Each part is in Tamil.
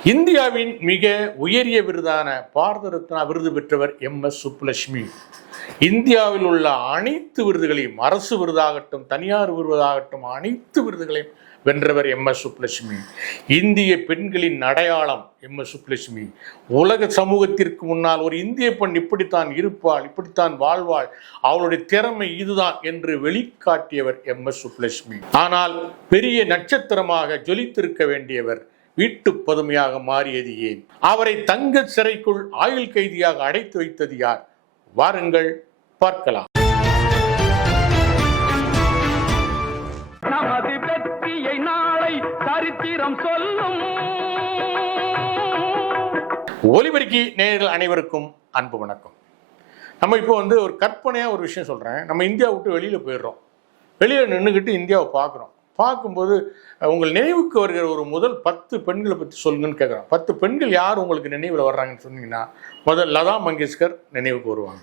இந்தியாவின் மிக உயரிய விருதான பாரத ரத்னா விருது பெற்றவர் எம் எஸ் சுப்புலட்சுமி. இந்தியாவில் உள்ள அனைத்து விருதுகளையும் அரசு விருதாகட்டும் தனியார் விருதாகட்டும் அனைத்து விருதுகளையும் வென்றவர் எம் எஸ் சுப்புலட்சுமி. இந்திய பெண்களின் அடையாளம் எம் எஸ் சுப்புலட்சுமி. உலக சமூகத்திற்கு முன்னால் ஒரு இந்திய பெண் இப்படித்தான் இருப்பாள் இப்படித்தான் வாழ்வாள் அவளுடைய திறமை இதுதான் என்று வெளிக்காட்டியவர் எம் எஸ் சுப்புலட்சுமி. ஆனால் பெரிய நட்சத்திரமாக ஜொலித்திருக்க வேண்டியவர் வீட்டு பதுமையாக மாறியது ஏன்? அவரை தங்க சிறைக்குள் ஆயுள் கைதியாக அடைத்து வைத்தது யார்? வாருங்கள் பார்க்கலாம். நமது வெற்றியை நாளை சரித்திரம் சொல்லும். ஒலிபெருக்கி நேயர்கள் அனைவருக்கும் அன்பு வணக்கம். நம்ம இப்போ வந்து ஒரு கற்பனையாக ஒரு விஷயம் சொல்கிறேன் நம்ம இந்தியா விட்டு வெளியில் போயிடுறோம். வெளியில் நின்றுக்கிட்டு இந்தியாவை பார்க்குறோம். பார்க்கும்போது உங்கள் நினைவுக்கு வருகிற ஒரு முதல் பத்து பெண்களை பற்றி சொல்லுங்கன்னு கேட்குறான் பத்து பெண்கள் யார் உங்களுக்கு நினைவில் வர்றாங்கன்னு சொன்னீங்கன்னா முதல் லதா மங்கேஷ்கர் நினைவுக்கு வருவாங்க.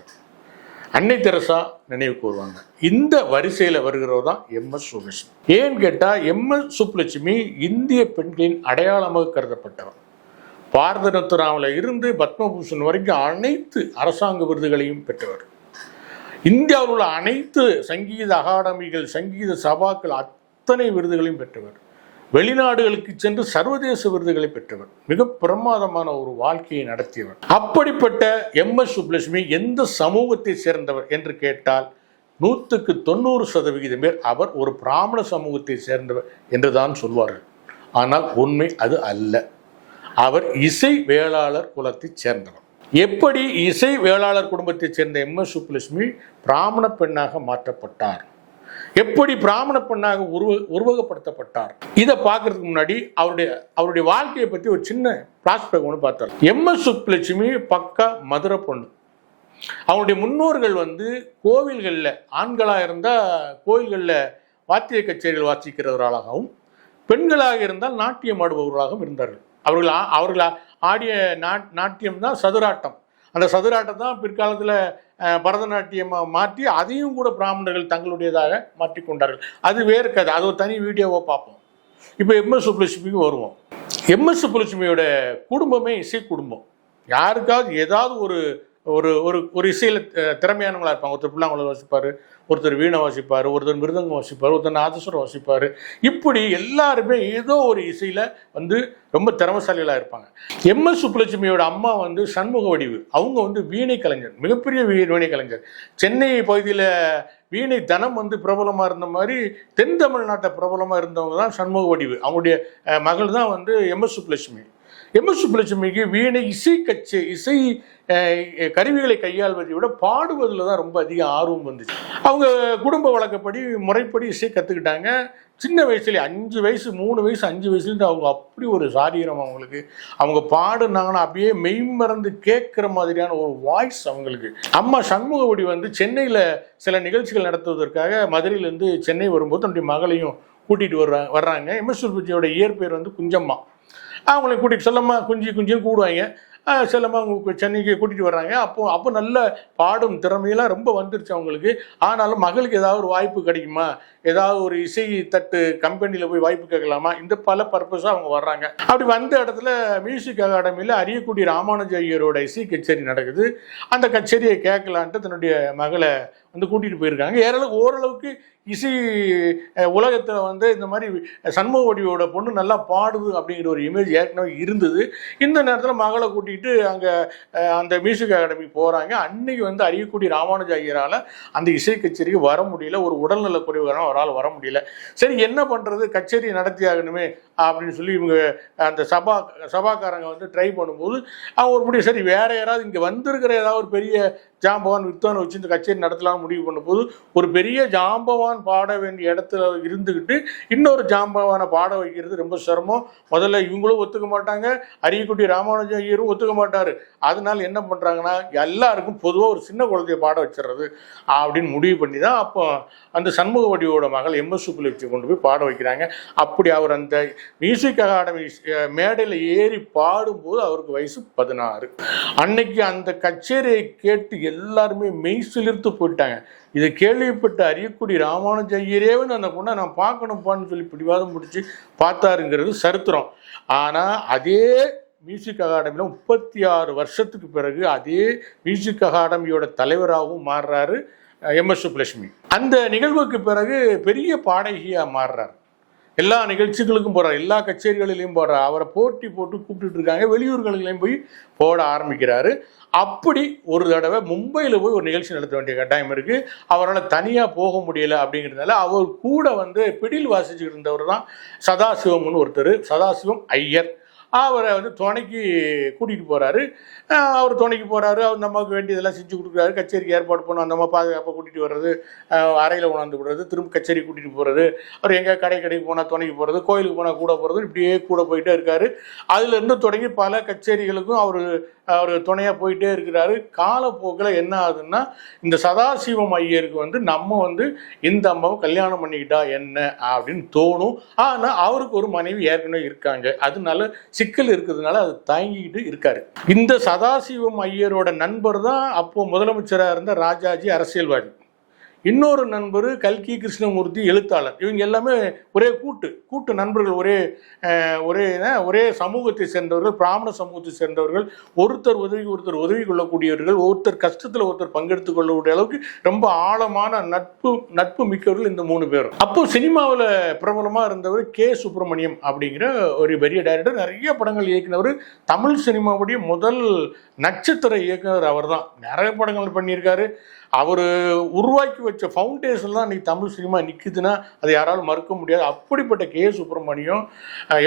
அன்னை தெரசா நினைவுக்கு வருவாங்க. இந்த வரிசையில் வருகிறவர் தான் எம் எஸ் ஏன்னு கேட்டால் எம் எஸ் சுப்புலட்சுமி இந்திய பெண்களின் அடையாளமாக கருதப்பட்டவர் பாரத ரத்னாவில் இருந்து பத்மபூஷன் வரைக்கும் அனைத்து அரசாங்க விருதுகளையும் பெற்றவர். இந்தியாவில் உள்ள அனைத்து சங்கீத அகாடமிகள் சங்கீத சபாக்கள் அத்தனை விருதுகளையும் பெற்றவர். வெளிநாடுகளுக்கு சென்று சர்வதேச விருதுகளை பெற்றவர். மிக பிரமாதமான ஒரு வாழ்க்கையை நடத்தியவர். அப்படிப்பட்ட எம் எஸ் சுப்லட்சுமி எந்த சமூகத்தை சேர்ந்தவர் என்று கேட்டால் நூற்றுக்கு தொண்ணூறு சதவிகிதம் பேர் அவர் ஒரு பிராமண சமூகத்தை சேர்ந்தவர் என்றுதான் சொல்வார்கள். ஆனால் உண்மை அது அல்ல. அவர் இசை வேளாளர் குலத்தை சேர்ந்தவர். எப்படி இசை வேளாளர் குடும்பத்தைச் சேர்ந்த எம் எஸ் சுப்புலட்சுமி பிராமண பெண்ணாக மாற்றப்பட்டார்? எப்படி பிராமண பெண்ணாக உருவ உருவகப்படுத்தப்பட்டார்? இதை பார்க்கறதுக்கு முன்னாடி அவருடைய அவருடைய வாழ்க்கையை பற்றி ஒரு சின்ன பிளாஸ்பேக் ஒன்று பார்த்தார் எம். எஸ். சுப்புலட்சுமி பக்கா மதுரை பொண்ணு. அவருடைய முன்னோர்கள் வந்து கோவில்களில் ஆண்களாக இருந்தால் கோவில்களில் வாத்திய கச்சேரிகள் வாசிக்கிறவர்களாகவும் பெண்களாக இருந்தால் நாட்டியம் ஆடுபவர்களாகவும் இருந்தார்கள். அவர்கள் அவர்கள் ஆடிய நாட் நாட்டியம் தான் சதுராட்டம். அந்த சதுராட்டம் தான் பிற்காலத்தில் பரதநாட்டியமாக மாற்றி அதையும் கூட பிராமணர்கள் தங்களுடையதாக மாற்றிக்கொண்டார்கள் அது வேறு கதை. அது ஒரு தனி வீடியோவை பார்ப்போம். இப்போ எம்எஸ் சுப்புலட்சுமிக்கு வருவோம். எம்எஸ் சுப்புலட்சுமியோட குடும்பமே இசை குடும்பம். யாருக்காவது ஏதாவது ஒரு ஒரு ஒரு ஒரு இசையில் திறமையானவங்களா இருப்பாங்க. ஒருத்தர் பிள்ளாங்குழல் வாசிப்பார் ஒருத்தர் வீணை வாசிப்பார் ஒருத்தர் மிருதங்கம் வாசிப்பார் ஒருத்தர் நாதஸ்வரம் வாசிப்பார். இப்படி எல்லாருமே ஏதோ ஒரு இசையில் வந்து ரொம்ப திறமசாலிகளாக இருப்பாங்க. எம்எஸ் சுப்புலட்சுமியோட அம்மா வந்து சண்முக வடிவு. அவங்க வந்து வீணை கலைஞர் மிகப்பெரிய வீ- வீணை கலைஞர். சென்னை பகுதியில் வீணை தனம் வந்து பிரபலமாக இருந்த மாதிரி தென் தமிழ்நாட்டை பிரபலமாக இருந்தவங்க தான் சண்முக வடிவு. அவங்களுடைய மகள் தான் வந்து எம்எஸ் சுப்புலட்சுமி. எம்எஸ் சுப்புலட்சுமிக்கு வீணை இசை கச்சு இசை கருவிகளை கையாள்வதை விட பாடுவதில் தான் ரொம்ப அதிக ஆர்வம் வந்துச்சு. அவங்க குடும்ப வழக்கப்படி முறைப்படி இசை கற்றுக்கிட்டாங்க சின்ன வயசுலேயே அஞ்சு வயசு மூணு வயசு அஞ்சு வயசுலேருந்து அவங்க அப்படி ஒரு சாரீரம் அவங்களுக்கு. அவங்க பாடுனாங்கன்னா அப்படியே மெய்மறந்து கேட்குற மாதிரியான ஒரு வாய்ஸ் அவங்களுக்கு. அம்மா சண்முகவடி வந்து சென்னையில் சில நிகழ்ச்சிகள் நடத்துவதற்காக மதுரையிலேருந்து சென்னை வரும்போது தன்னுடைய மகளையும் கூட்டிகிட்டு வர்றாங்க வர்றாங்க. எம்எஸ் சுல்பூச்சியோட இயற்பெயர் வந்து குஞ்சம்மா. அவங்களை கூட்டிகிட்டு செல்லம்மா குஞ்சு குஞ்சுன்னு கூடுவாங்க. செல்லமாக அவங்க சென்னைக்கு கூட்டிகிட்டு வர்றாங்க. அப்போ அப்போ நல்ல பாடும் திறமையெல்லாம் ரொம்ப வந்துருச்சு அவங்களுக்கு. ஆனாலும் மகளுக்கு ஏதாவது ஒரு வாய்ப்பு கிடைக்குமா? ஏதாவது ஒரு இசை தட்டு கம்பெனியில் போய் வாய்ப்பு கேட்கலாமா? இந்த பல பர்பஸாக அவங்க வர்றாங்க. அப்படி வந்த இடத்துல மியூசிக் அகாடமியில் அரியக்குடி ராமானுஜ ஐயரோட இசை கச்சேரி நடக்குது. அந்த கச்சேரியை கேட்கலான்ட்டு தன்னுடைய மகளை வந்து கூட்டிகிட்டு போயிருக்காங்க. ஏரளவு ஓரளவுக்கு இசை உலகத்தில் வந்து இந்த மாதிரி சண்முகவடியோட பொண்ணு நல்லா பாடுது அப்படிங்கிற ஒரு இமேஜ் ஏற்கனவே இருந்தது. இந்த நேரத்தில் மகளை கூட்டிகிட்டு அங்கே அந்த மியூசிக் அகாடமி போகிறாங்க அன்னைக்கு வந்து அரியக்குடி ராமானுஜ ஐயரால் அந்த இசை கச்சேரிக்கு வர முடியல. ஒரு உடல்நல குறைவு காரணம் அவரால் வர முடியல. சரி என்ன பண்ணுறது கச்சேரி நடத்தி ஆகணுமே அப்படின்னு சொல்லி இவங்க அந்த சபா சபாக்காரங்க வந்து ட்ரை பண்ணும்போது அவங்க ஒரு முடிவு சரி வேற யாராவது இங்கே வந்திருக்கிற ஏதாவது ஒரு பெரிய ஜாம்பவான் வித்வான் வச்சு இந்த கச்சேரி நடத்தலாம் முடிவு பண்ணும்போது ஒரு பெரிய ஜாம்பவான் பாட வேண்டிய இடத்துல இருந்துக்கிட்டு இன்னொரு ஜாம்பவானை பாட வைக்கிறது ரொம்ப சிரமம். முதல்ல இவங்களும் ஒத்துக்க மாட்டாங்க. அரியக்குட்டி ராமானுஜ ஐயரும் ஒத்துக்க மாட்டார். அதனால என்ன பண்ணுறாங்கன்னா எல்லாருக்கும் பொதுவாக ஒரு சின்ன குழந்தைய பாட வச்சிடுறது அப்படின்னு முடிவு பண்ணி தான் அப்போ அந்த சண்முகவடியோட மகள் எம்எஸ் சுப்புலட்சுமி கொண்டு போய் பாட வைக்கிறாங்க. அப்படி அவர் அந்த மியூசிக் அகாடமி மேடையில் ஏறி பாடும்போது அவருக்கு வயசு பதினாறு. அன்னைக்கு அந்த கச்சேரியை கேட்டு எல்லாருமே மெய் சிலிர்த்து போயிட்டாங்க. இதை கேள்விப்பட்ட அரியக்குடி ராமானுஜ ஐயரேவன் அந்த பொண்ணை நான் பார்க்கணும்ப்பான்னு சொல்லி பிடிவாதம் பிடிச்சி பார்த்தாருங்கிறது சரித்திரம். ஆனால் அதே மியூசிக் அகாடமியில் முப்பத்தி ஆறு வருஷத்துக்கு பிறகு அதே மியூசிக் அகாடமியோட தலைவராகவும் மாறுறாரு. எம்எஸ் சுப்புலட்சுமி அந்த நிகழ்வுக்கு பிறகு பெரிய பாடகியாக மாறுறார். எல்லா நிகழ்ச்சிகளுக்கும் போகிறார் எல்லா கச்சேரிகளிலையும் போகிறார் அவரை போட்டி போட்டு கூப்பிட்டு இருக்காங்க. வெளியூர்களிலையும் போய் போட ஆரம்பிக்கிறாரு. அப்படி ஒரு தடவை மும்பையில் போய் ஒரு நிகழ்ச்சி நடத்த வேண்டிய கட்டாயம் இருக்குது அவரால் தனியாக போக முடியலை அப்படிங்கிறதுனால அவர் கூட வந்து பிடில் வாசிச்சுட்டு இருந்தவர் தான் சதாசிவம்னு ஒருத்தர். சதாசிவம் ஐயர். அவரை வந்து துணைக்கு கூட்டிகிட்டு போகிறாரு அவர் துணைக்கு போகிறாரு அவர் நமக்கு வேண்டியதெல்லாம் செஞ்சு கொடுக்குறாரு. கச்சேரிக்கு ஏற்பாடு பண்ணும். அந்த மாதிரி பாதுகாப்பாக கூட்டிகிட்டு வர்றது அறையில் உணர்ந்து விடுறது திரும்ப கச்சேரி கூட்டிகிட்டு போகிறது அவர் எங்கே கடை கடைக்கு போனால் துணைக்கு போகிறது கோயிலுக்கு போனால் கூட போகிறது இப்படியே கூட போயிட்டே இருக்காரு. அதுலேருந்து தொடங்கி பல கச்சேரிகளுக்கும் அவர் அவர் துணையாக போயிட்டே இருக்கிறாரு. காலப்போக்கில் என்ன ஆகுதுன்னா இந்த சதாசிவம் ஐயருக்கு வந்து நம்ம வந்து இந்த அம்மாவை கல்யாணம் பண்ணிக்கிட்டா என்ன அப்படின்னு தோணும். ஆனால் அவருக்கு ஒரு மனைவி ஏற்கனவே இருக்காங்க. அதனால சிக்கல் இருக்கிறதுனால அது தாங்கிக்கிட்டு இருக்காரு. இந்த சதாசிவம் ஐயரோட நண்பர் தான் அப்போ முதலமைச்சராக இருந்த ராஜாஜி அரசியல்வாதி. இன்னொரு நண்பர் கல்கி கிருஷ்ணமூர்த்தி எழுத்தாளர். இவங்க எல்லாமே ஒரே கூட்டு. கூட்டு நண்பர்கள் ஒரே ஒரே ஒரே சமூகத்தை சேர்ந்தவர்கள் பிராமண சமூகத்தை சேர்ந்தவர்கள் ஒருத்தர் உதவி ஒருத்தர் உதவி கொள்ளக்கூடியவர்கள் ஒருத்தர் கஷ்டத்தில் ஒருத்தர் பங்கெடுத்து கொள்ளக்கூடிய அளவுக்கு ரொம்ப ஆழமான நட்பு நட்பு மிக்கவர்கள் இந்த மூணு பேரும். அப்போ சினிமாவில் பிரபலமாக இருந்தவர் கே. சுப்பிரமணியம் அப்படிங்கிற ஒரு பெரிய டைரக்டர் நிறைய படங்கள் இயக்குனவர். தமிழ் சினிமாவுடைய முதல் நட்சத்திர இயக்குனர் அவர் தான் நிறைய படங்கள் பண்ணியிருக்காரு. அவர் உருவாக்கி வச்ச ஃபவுண்டேஷன் தான் இன்னைக்கு தமிழ் சினிமா நிற்குதுன்னா அதை யாராலும் மறுக்க முடியாது. அப்படிப்பட்ட கே. சுப்பிரமணியம்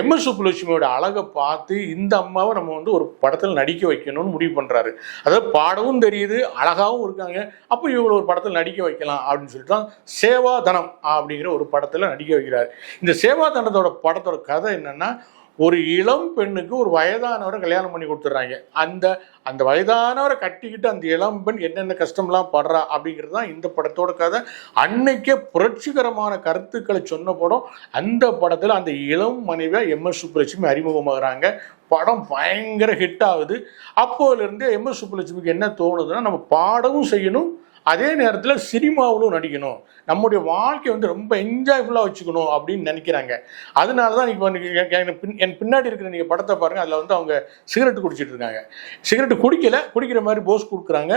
எம். எஸ். சுப்புலட்சுமியோட அழகை பார்த்து இந்த அம்மாவை நம்ம வந்து ஒரு படத்தில் நடிக்க வைக்கணும்னு முடிவு பண்ணுறாரு அதாவது பாடவும் தெரியுது அழகாகவும் இருக்காங்க. அப்போ இவங்களை ஒரு படத்தில் நடிக்க வைக்கலாம் அப்படின்னு சொல்லிட்டு தான் சேவாதனம் அப்படிங்கிற ஒரு படத்தில் நடிக்க வைக்கிறார். இந்த சேவாதனத்தோட படத்தோட கதை என்னென்னா ஒரு இளம் பெண்ணுக்கு ஒரு வயதானவரை கல்யாணம் பண்ணி கொடுத்துட்றாங்க. அந்த அந்த வயதானவரை கட்டிக்கிட்டு அந்த இளம் பெண் என்னென்ன கஷ்டம்லாம் படுறா அப்படிங்கிறது தான் இந்த படத்தோட கதை. அன்னைக்கே புரட்சிகரமான கருத்துக்களை சொன்ன படம் அந்த படத்தில் அந்த இளம் மனைவியாக எம். எஸ். சுப்புலட்சுமி அறிமுகமாகறாங்க. படம் பயங்கர ஹிட் ஆகுது. அப்போதுலேருந்து எம். எஸ். சுப்புலட்சுமிக்கு என்ன தோணுதுன்னா நம்ம பாடவும் செய்யணும் அதே நேரத்தில் சினிமாவிலும் நடிக்கணும். நம்முடைய வாழ்க்கையை வந்து ரொம்ப என்ஜாய்ஃபுல்லாக வச்சுக்கணும் அப்படின்னு நினைக்கிறாங்க. அதனால தான் இப்போ என் பின்னாடி இருக்கிற நீங்கள் படத்தை பாருங்கள் அதில் வந்து அவங்க சிகரெட் குடிச்சிட்டு இருக்காங்க. சிகரெட் குடிக்கல குடிக்கிற மாதிரி போஸ் கொடுக்குறாங்க.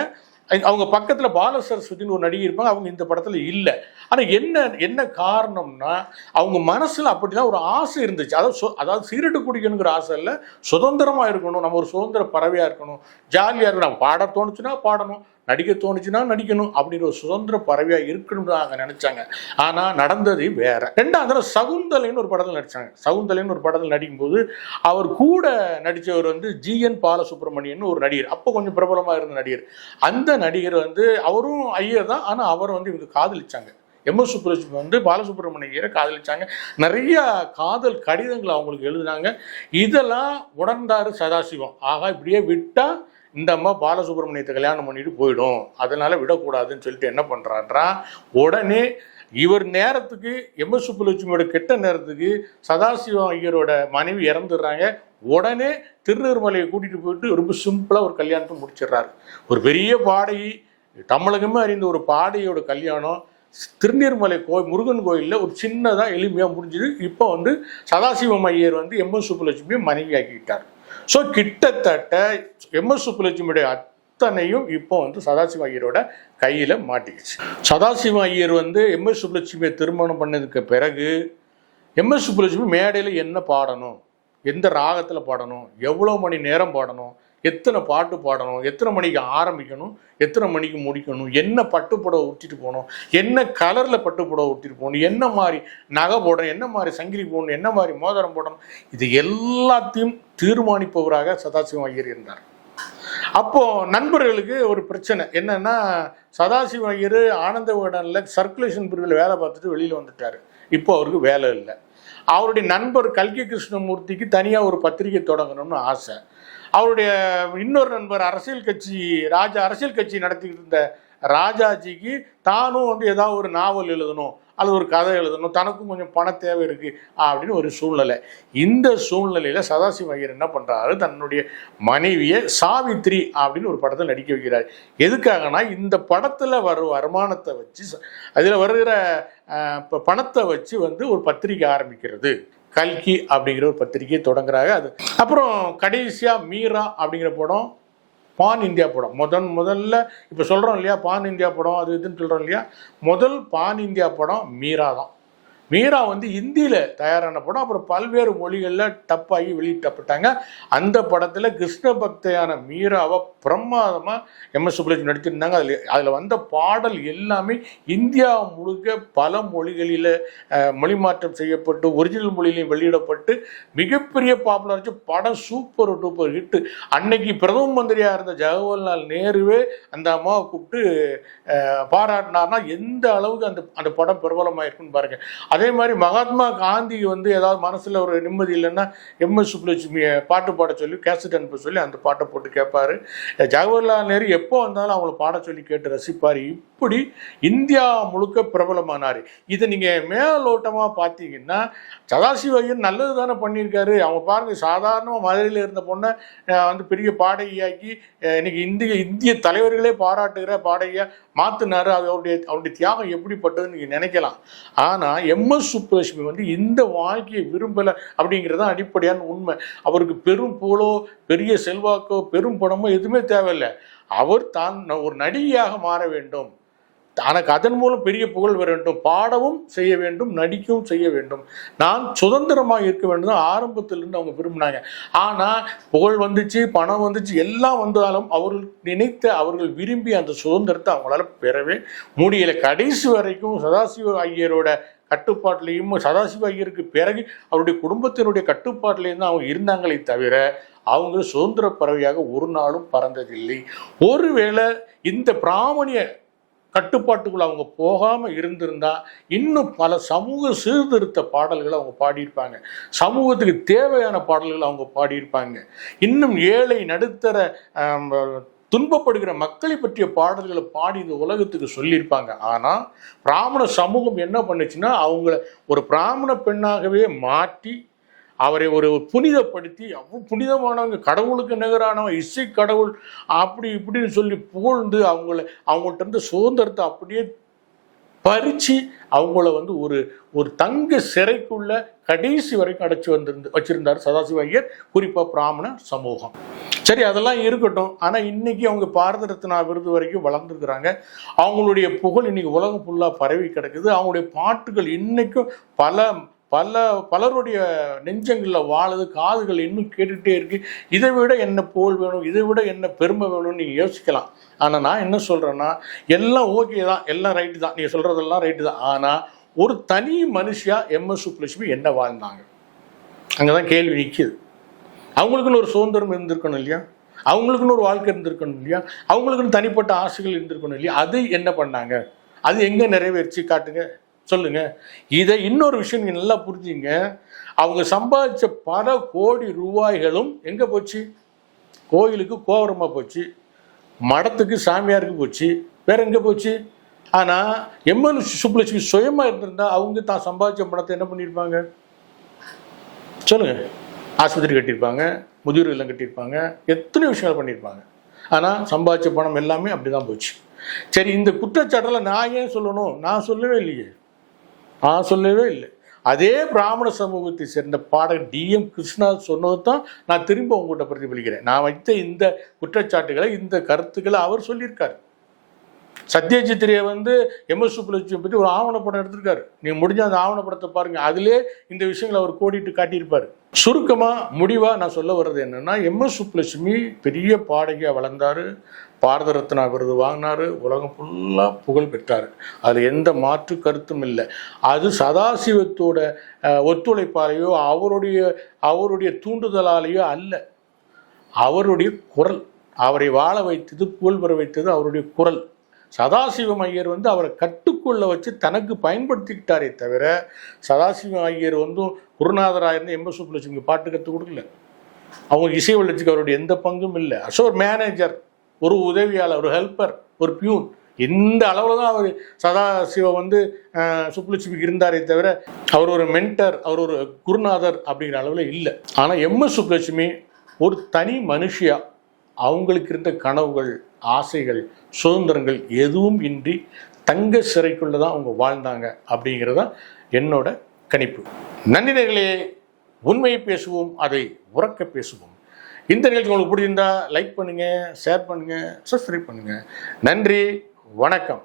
அவங்க பக்கத்தில் பால சரஸ்வதினு ஒரு நடிகை இருப்பாங்க. அவங்க இந்த படத்தில் இல்லை. ஆனால் என்ன என்ன காரணம்னா அவங்க மனசில் அப்படிலாம் ஒரு ஆசை இருந்துச்சு. அதாவது அதாவது சிகரெட்டு குடிக்கணுங்கிற ஆசை இல்லை. சுதந்திரமாக இருக்கணும். நம்ம ஒரு சுதந்திர பறவையாக இருக்கணும். ஜாலியாக இருக்கணும். நம்ம பாட தோணுச்சுன்னா பாடணும். நடிக்க தோணுச்சுன்னா நடிக்கணும் அப்படின்ற ஒரு சுதந்திர பறவையாக இருக்கணும்னு அவங்க நினச்சாங்க. ஆனால் நடந்தது வேற. ரெண்டாவது தடவை சகுந்தலைன்னு ஒரு படத்தில் நடிச்சாங்க. சகுந்தலைன்னு ஒரு படத்தில் நடிக்கும்போது அவர் கூட நடித்தவர் வந்து ஜிஎன் பாலசுப்ரமணியன் ஒரு நடிகர். அப்போ கொஞ்சம் பிரபலமாக இருந்த நடிகர். அந்த நடிகர் வந்து அவரும் ஐயர் தான். ஆனால் அவர் வந்து இவங்க காதலிச்சாங்க. எம். எஸ். சுப்புலட்சுமி வந்து பாலசுப்ரமணியரை காதலிச்சாங்க. நிறைய காதல் கடிதங்கள் அவங்களுக்கு எழுதினாங்க. இதெல்லாம் உணர்ந்தாரு சதாசிவம். ஆகா இப்படியே விட்டா இந்த அம்மா பாலசுப்ரமணியத்தை கல்யாணம் பண்ணிட்டு போயிடும். அதனால விடக்கூடாதுன்னு சொல்லிட்டு என்ன பண்ணுறான்றா உடனே இவர் நேரத்துக்கு எம். எஸ். சுப்புலட்சுமியோட கெட்ட நேரத்துக்கு சதாசிவம் ஐயரோட மனைவி இறந்துடுறாங்க. உடனே திருநெல்மலையை கூட்டிட்டு போயிட்டு ரொம்ப சிம்பிளாக ஒரு கல்யாணத்தை முடிச்சிடுறாரு. ஒரு பெரிய பாடகி தமிழகமே அறிந்த ஒரு பாடகியோட கல்யாணம். திருநீர்மலை கோயில் முருகன் கோயிலில் ஒரு சின்னதாக எளிமையாக முடிஞ்சுது. இப்போ வந்து சதாசிவம் ஐயர் வந்து எம். எஸ். சுப்புலட்சுமியை மனைவி ஆக்கிக்கிட்டார் ஸோ கிட்டத்தட்ட எம் எஸ் சுப்புலட்சுமியுடைய அத்தனையும் இப்போ வந்து சதாசிவ ஐயரோட கையில் மாட்டிக்கிச்சு. சதாசிவ ஐயர் வந்து எம் எஸ் சுப்புலட்சுமியை திருமணம் பண்ணதுக்கு பிறகு எம் எஸ் சுப்புலட்சுமி மேடையில் என்ன பாடணும்? எந்த ராகத்தில் பாடணும்? எவ்வளோ மணி நேரம் பாடணும்? எத்தனை பாட்டு பாடணும்? எத்தனை மணிக்கு ஆரம்பிக்கணும்? எத்தனை மணிக்கு முடிக்கணும்? என்ன பட்டுப்புடவை உடுத்திட்டு போகணும்? என்ன கலரில் பட்டுப்புடவை உடுத்திட்டு போகணும்? என்ன மாதிரி நகை போடணும்? என்ன மாதிரி சங்கிரி போடணும்? என்ன மாதிரி மோதிரம் போடணும்? இது எல்லாத்தையும் தீர்மானிப்பவராக சதாசிவம் ஐயர் இருந்தார். அப்போ நண்பர்களுக்கு ஒரு பிரச்சனை. என்னன்னா சதாசிவ ஐயர் ஆனந்த விகடனில் சர்க்குலேஷன் பிரிவில் வேலை பார்த்துட்டு வெளியில் வந்துட்டார். இப்போ அவருக்கு வேலை இல்லை. அவருடைய நண்பர் கல்கி கிருஷ்ணமூர்த்திக்கு தனியாக ஒரு பத்திரிகை தொடங்கணும்னு ஆசை. அவருடைய இன்னொரு நண்பர் அரசியல் கட்சி ராஜா அரசியல் கட்சி நடத்திக்கிட்டு இருந்த ராஜாஜிக்கு தானும் வந்து ஏதாவது ஒரு நாவல் எழுதணும் அல்லது ஒரு கதை எழுதணும் தனக்கும் கொஞ்சம் பண தேவை இருக்கு அப்படின்னு ஒரு சூழ்நிலை. இந்த சூழ்நிலையில சதாசிவ ஐயர் என்ன பண்றாரு? தன்னுடைய மனைவியை சாவித்ரி அப்படின்னு ஒரு படத்தில் நடிக்க வைக்கிறார். எதுக்காகனா இந்த படத்துல வர வருமானத்தை வச்சு அதில் வருகிற ப- பணத்தை வச்சு வந்து ஒரு பத்திரிக்கை ஆரம்பிக்கிறது. கல்கி அப்படிங்கிற ஒரு பத்திரிகையை தொடங்குறாங்க. அது அப்புறம் கடைசியாக மீரா அப்படிங்கிற படம் பான் இந்தியா படம். முதன் முதல்ல இப்போ சொல்கிறோம் இல்லையா பான் இந்தியா படம் அது இதுன்னு சொல்கிறோம் இல்லையா? முதல் பான் இந்தியா படம் மீரா தான். மீரா வந்து இந்தியில் தயாரான படம் அப்புறம் பல்வேறு மொழிகளில் டப்பாகி வெளியிட்டப்பட்டாங்க அந்த படத்தில் கிருஷ்ண பக்தையான மீராவை பிரமாதமாக எம்எஸ் சுப்புலட்சுமி நடிச்சிருந்தாங்க. அதில் அதில் வந்த பாடல் எல்லாமே இந்தியா முழுக்க பல மொழிகளில் மொழி மாற்றம் செய்யப்பட்டு ஒரிஜினல் மொழியிலையும் வெளியிடப்பட்டு மிகப்பெரிய பாப்புலர்ச்சி படம் சூப்பர் டூப்பர் ஹிட்டு அன்னைக்கு பிரதம மந்திரியாக இருந்த ஜவஹர்லால் நேருவே அந்த அம்மாவை கூப்பிட்டு பாராட்டினார்னா எந்த அளவுக்கு அந்த அந்த படம் பிரபலமாயிருக்குன்னு பாருங்கள் அதே மாதிரி மகாத்மா காந்தி வந்து ஏதாவது மனசில் ஒரு நிம்மதி இல்லைன்னா எம்எஸ் சுப்புலட்சுமியை பாட்டு பாட சொல்லி கேசட் அனுப்ப சொல்லி அந்த பாட்டை போட்டு கேட்பாரு. ஜவஹர்லால் நேரு எப்போ வந்தாலும் அவங்கள பாட சொல்லி கேட்டு ரசிப்பார். இப்படி இந்தியா முழுக்க பிரபலமானார்? இதை நீங்கள் மேலோட்டமாக பார்த்தீங்கன்னா சதாசிவ நல்லது தானே பண்ணியிருக்காரு. அவங்க பாருங்கள் சாதாரணமாக மதுரையில் இருந்த பொண்ணை வந்து பெரிய பாடகியாக்கி இன்னைக்கு இந்திய இந்திய தலைவர்களே பாராட்டுகிற பாடகியாக மாற்றினார் அது அவருடைய அவருடைய தியாகம் எப்படிப்பட்டதுன்னு நீங்கள் நினைக்கலாம். ஆனால் எம்எஸ் சுப்புலட்சுமி வந்து இந்த வாழ்க்கையை விரும்பலை அப்படிங்கிறது தான் அடிப்படையான உண்மை. அவருக்கு பெரும் புகழோ பெரிய செல்வாக்கோ பெரும் பணமோ எதுவுமே தேவையில்லை. அவர் தான் ஒரு நடிகையாக மாற வேண்டும். எனக்கு அதன் மூலம் பெரிய புகழ் வர வேண்டும். பாடவும் செய்ய வேண்டும் நடிக்கவும் செய்ய வேண்டும். நான் சுதந்திரமாக இருக்க வேண்டும் தான் ஆரம்பத்திலிருந்து அவங்க விரும்பினாங்க. ஆனால் புகழ் வந்துச்சு பணம் வந்துச்சு எல்லாம் வந்தாலும் அவர்கள் நினைத்த அவர்கள் விரும்பி அந்த சுதந்திரத்தை அவங்களால பெறவே முடியலை. கடைசி வரைக்கும் சதாசிவ ஐயரோட கட்டுப்பாட்டிலையும் சதாசிவ ஐயருக்கு பிறகு அவருடைய குடும்பத்தினுடைய கட்டுப்பாட்டிலையும் தான் அவங்க இருந்தாங்களே தவிர அவங்க சுதந்திர பறவையாக ஒரு நாளும் பறந்ததில்லை. ஒருவேளை இந்த பிராமணிய கட்டுப்பாட்டுக்குள்ள அவங்க போகாமல் இருந்திருந்தா இன்னும் பல சமூக சீர்திருத்த பாடல்களை அவங்க பாடியிருப்பாங்க. சமூகத்துக்கு தேவையான பாடல்களை அவங்க பாடியிருப்பாங்க. இன்னும் ஏழை நடுத்தர துன்பப்படுகிற மக்களை பற்றிய பாடல்களை பாடி இந்த உலகத்துக்கு சொல்லியிருப்பாங்க. ஆனால் பிராமண சமூகம் என்ன பண்ணுச்சுன்னா அவங்கள ஒரு பிராமண பெண்ணாகவே மாற்றி அவரை ஒரு புனிதப்படுத்தி அவ்வளோ புனிதமானவங்க கடவுளுக்கு நிகரானவன் இசை கடவுள் அப்படி இப்படின்னு சொல்லி புகழ்ந்து அவங்கள அவங்கள்ட்ட இருந்து சுதந்திரத்தை அப்படியே பறித்து அவங்கள வந்து ஒரு ஒரு தங்க சிறைக்குள்ள கடைசி வரைக்கும் அடைச்சி வந்திருந்து வச்சிருந்தார் சதாசிவ ஐயர் குறிப்பாக பிராமண சமூகம். சரி அதெல்லாம் இருக்கட்டும். ஆனால் இன்னைக்கு அவங்க பாரத ரத்னா விருது வரைக்கும் வளர்ந்துருக்குறாங்க. அவங்களுடைய புகழ் இன்னைக்கு உலகம் ஃபுல்லாக பரவி கிடக்குது. அவங்களுடைய பாட்டுகள் இன்னைக்கும் பல பல பலருடைய நெஞ்சங்களில் வாழுது காதுகள் இன்னும் கேட்டுகிட்டே இருக்கு. இதை விட என்ன போல் வேணும் இதை விட என்ன பெருமை வேணும்னு நீங்கள் யோசிக்கலாம். ஆனால் நான் என்ன சொல்கிறேன்னா எல்லாம் ஓகே தான் எல்லாம் ரைட்டு தான். நீங்கள் சொல்கிறதெல்லாம் ரைட்டு தான். ஆனால் ஒரு தனி மனுஷியாக எம்எஸ் சுப்புலட்சுமி என்ன வாழ்ந்தாங்க? அங்கே தான் கேள்வி நிற்கிது அவங்களுக்குன்னு ஒரு சுதந்திரம் இருந்திருக்கணும் இல்லையா? அவங்களுக்குன்னு ஒரு வாழ்க்கை இருந்திருக்கணும் இல்லையா? அவங்களுக்குன்னு தனிப்பட்ட ஆசைகள் இருந்திருக்கணும் இல்லையா? அது என்ன பண்ணாங்க? அது எங்கே நிறைவேறிச்சு? காட்டுங்க. சொல்லுங்க. இதை இன்னொரு விஷயம் நீங்க நல்லா புரிஞ்சுங்க. அவங்க சம்பாதிச்ச பல கோடி ரூபாய்களும் எங்கே போச்சு? கோயிலுக்கு கோபுரமாக போச்சு. மடத்துக்கு சாமியாருக்கு போச்சு. வேற எங்கே போச்சு? ஆனால் எம்எல் சுப்புலட்சுமி சுயமாக இருந்திருந்தா அவங்க தான் சம்பாதிச்ச பணத்தை என்ன பண்ணியிருப்பாங்க? சொல்லுங்க. ஆஸ்பத்திரி கட்டியிருப்பாங்க முதியோர் இல்லம் கட்டியிருப்பாங்க எத்தனை விஷயங்கள் பண்ணியிருப்பாங்க. ஆனால் சம்பாதிச்ச பணம் எல்லாமே அப்படி தான் போச்சு. சரி இந்த குற்றச்சாட்டில் நான் ஏன் சொல்லணும்? நான் சொல்லவே இல்லையே. நான் சொல்லவே இல்லை. அதே பிராமண சமூகத்தை சேர்ந்த பாடகர் டிஎம் கிருஷ்ணா சொன்னது தான் நான் திரும்ப உங்கள்கிட்ட பிரதிபலிக்கிறேன். நான் வைத்த இந்த குற்றச்சாட்டுகளை இந்த கருத்துக்களை அவர் சொல்லியிருக்காரு. சத்யஜித் வந்து வந்து எம்எஸ் சுப்புலட்சுமி பற்றி ஒரு ஆவணப்படம் எடுத்திருக்காரு. நீங்கள் முடிஞ்ச அந்த ஆவணப்படத்தை பாருங்கள் அதிலே இந்த விஷயங்களை அவர் கோடிட்டு காட்டியிருப்பார். சுருக்கமாக முடிவாக நான் சொல்ல வர்றது என்னென்னா எம்எஸ் சுப்புலட்சுமி பெரிய பாடகியாக வளர்ந்தார். பாரத ரத்னா விருது வாங்கினார். உலகம் ஃபுல்லாக புகழ் பெற்றார். அதில் எந்த மாற்று கருத்தும் இல்லை. அது சதாசிவத்தோட ஒத்துழைப்பாலேயோ அவருடைய அவருடைய தூண்டுதலாலேயோ அல்ல. அவருடைய குரல். அவரை வாழ வைத்தது புகழ் பெற வைத்தது அவருடைய குரல். சதாசிவம் ஐயர் வந்து அவரை கட்டுக்குள்ள வச்சு தனக்கு பயன்படுத்திக்கிட்டாரே தவிர சதாசிவம் ஐயர் வந்து குருநாதராக இருந்து எம். எஸ். சுப்புலட்சுமிக்கு பாட்டு கற்றுக் கொடுக்கல. அவங்க இசை வளர்ச்சிக்கு அவருடைய எந்த பங்கும் இல்லை. அசோ மேனேஜர் ஒரு உதவியாளர் ஒரு ஹெல்ப்பர் ஒரு பியூன் இந்த அளவில் தான் அவர் சதாசிவம் வந்து சுப்புலட்சுமிக்கு இருந்தாரே தவிர அவர் ஒரு மென்டர் அவர் ஒரு குருநாதர் அப்படிங்கிற அளவில் இல்லை. ஆனால் எம்எஸ் சுப்புலட்சுமி ஒரு தனி மனுஷியா அவங்களுக்கு இருந்த கனவுகள் ஆசைகள் சுதந்திரங்கள் எதுவும் இன்றி தங்க சிறைக்குள்ளே தான் அவங்க வாழ்ந்தாங்க அப்படிங்கிறது தான் என்னோட கணிப்பு. நன்றி உண்மையை பேசுவோம் அதை உறக்க பேசுவோம். இந்த நிகழ்ச்சி உங்களுக்கு பிடிச்சிருந்தா லைக் பண்ணுங்கள் ஷேர் பண்ணுங்கள் சப்ஸ்கிரைப் பண்ணுங்கள் நன்றி வணக்கம்.